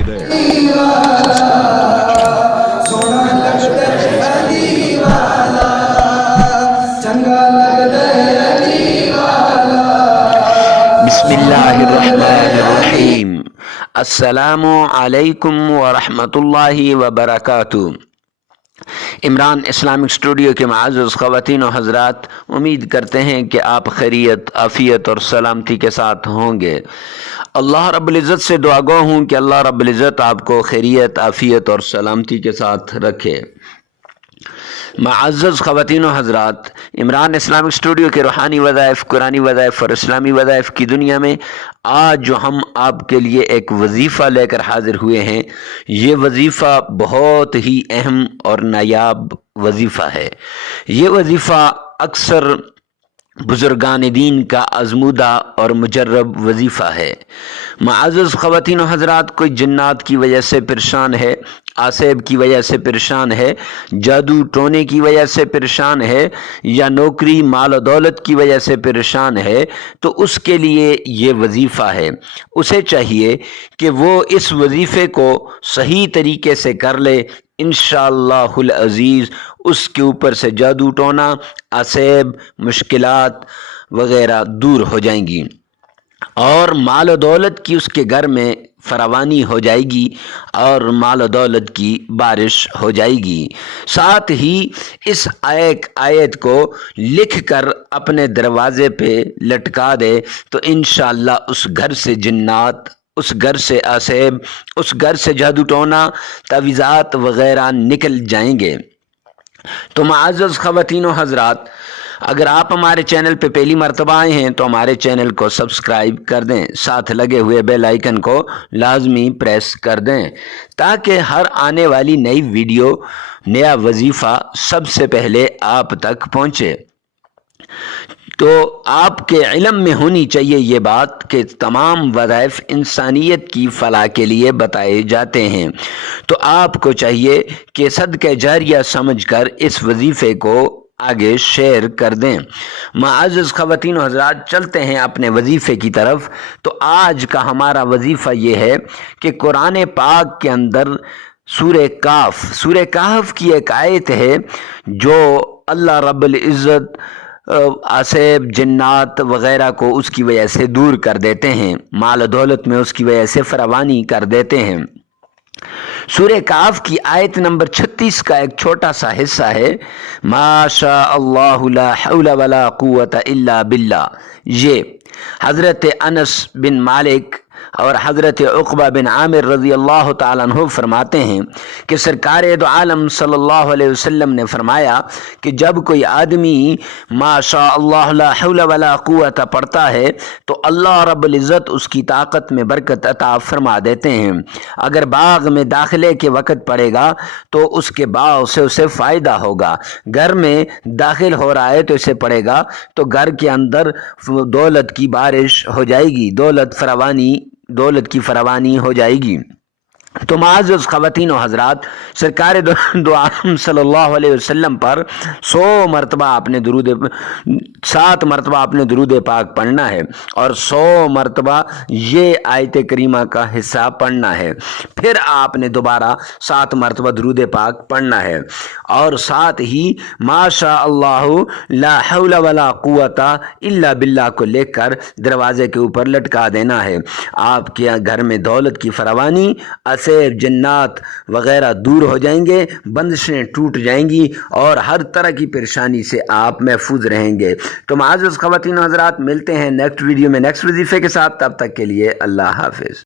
me there. बिस्मिल्लाहिर्रहमानिर्रहीम। अस्सलामु अलैकुम वरहमतुल्लाहि वबरकातुह। इमरान इस्लामिक स्टूडियो के मुअज़्ज़ज़ ख़वातीन और हज़रात, उम्मीद करते हैं कि आप खैरियत, आफ़ियत और सलामती के साथ होंगे। अल्लाह रब्बुल इज़्ज़त से दुआ गो हूँ कि अल्लाह रब्बुल इज़्ज़त आपको खैरियत, आफ़ियत और सलामती के साथ रखे। मुअज़्ज़ज़ ख़वातीन और हज़रात, इमरान इस्लामिक स्टूडियो के रूहानी वज़ाइफ़, कुरानी वज़ाइफ़ और इस्लामी वज़ाइफ़ की दुनिया में आज जो हम आपके लिए एक वजीफ़ा लेकर हाज़िर हुए हैं, ये वजीफ़ा बहुत ही अहम और नायाब वजीफ़ा है। ये वजीफ़ा अक्सर बुज़ुर्गान दीन का आज़मूदा और मुजर्रब वजीफ़ा है। मुअज़्ज़ज़ ख़वातीन और हज़रात, कोई जन्नात की वजह से परेशान है, आसेब की वजह से परेशान है, जादू टोने की वजह से परेशान है, या नौकरी माल और दौलत की वजह से परेशान है, तो उसके लिए ये वजीफ़ा है। उसे चाहिए कि वो इस वजीफ़े को सही तरीके से कर ले। इंशाअल्लाहुल अज़ीज़ उसके ऊपर से जादू टोना, आसेब, मुश्किलात वग़ैरह दूर हो जाएंगी और माल दौलत की उसके घर में फरावानी हो जाएगी और माल दौलत की बारिश हो जाएगी। साथ ही इस एक आयत को लिख कर अपने दरवाज़े पे लटका दे तो इंशाअल्लाह उस घर से जिन्नात, उस घर से आसेब, उस घर से जादू टोना, तावीज़ात वग़ैरह निकल जाएंगे। तो मुअज़्ज़ज़ ख़वातीन और हज़रात, अगर आप हमारे चैनल पे पहली मर्तबा आए हैं तो हमारे चैनल को सब्सक्राइब कर दें, साथ लगे हुए बेल आइकन को लाजमी प्रेस कर दें ताकि हर आने वाली नई वीडियो, नया वजीफ़ा सबसे पहले आप तक पहुँचे। तो आपके इल्म में होनी चाहिए ये बात कि तमाम वज़ाइफ़ इंसानियत की फ़लाह के लिए बताए जाते हैं। तो आपको चाहिए कि सदक़े जारिया समझकर इस वजीफ़े को आगे शेयर कर दें। मुअज़्ज़ज़ ख़वातीन और हज़रात, चलते हैं अपने वजीफ़े की तरफ। तो आज का हमारा वजीफ़ा ये है कि कुरान पाक के अंदर सूरह काफ की एक आयत है जो अल्लाह रब्बुल इज़्ज़त आसेब, जन्नात वग़ैरह को उसकी वजह से दूर कर देते हैं, माल दौलत में उसकी वजह से फरावानी कर देते हैं। सूरह काफ की आयत नंबर 36 का एक छोटा सा हिस्सा है, माशा अल्लाहु ला हौला वला कुव्वता इल्ला बिल्लाह। ये हज़रत अनस बिन मालिक और हज़रत उक़बा बिन आमिर रज़ी अल्लाह ताला अन्हु फरमाते हैं कि सरकार दो आलम सल्लल्लाहु अलैहि वसल्लम ने फरमाया कि जब कोई आदमी माशा अल्लाह ला हौला वला कुव्वता पढ़ता है तो अल्लाह रब्बुल इज़्ज़त उसकी ताकत में बरकत अता फरमा देते हैं। अगर बाग में दाखिले के वक़्त पड़ेगा तो उसके बाग से उसे फ़ायदा होगा। घर में दाखिल हो रहा है तो इसे पड़ेगा तो घर के अंदर दौलत की बारिश हो जाएगी, दौलत की फरावानी हो जाएगी। तो मुअज़्ज़ज़ ख़वातीन और हज़रात, सरकार दो आलम सल्लल्लाहु अलैहि वसल्लम पर 7 मरतबा आपने दुरूद पाक पढ़ना है और 100 मरतबा ये आयत करीमा का हिस्सा पढ़ना है। फिर आपने दोबारा 7 मरतबा दुरूद पाक पढ़ना है और साथ ही माशा अल्लाहु ला हौला वला कुव्वता इल्ला बिल्लाह को लेकर दरवाजे के ऊपर लटका देना है। आपके घर में दौलत की फरावानी, आसेब, जन्नात वग़ैरह दूर हो जाएंगे, बंदिशें टूट जाएंगी और हर तरह की परेशानी से आप महफूज रहेंगे। तो मुअज़्ज़ज़ ख़वातीन हज़रात, मिलते हैं नेक्स्ट वीडियो में नेक्स्ट वजीफ़े के साथ। तब तक के लिए अल्लाह हाफ़िज़।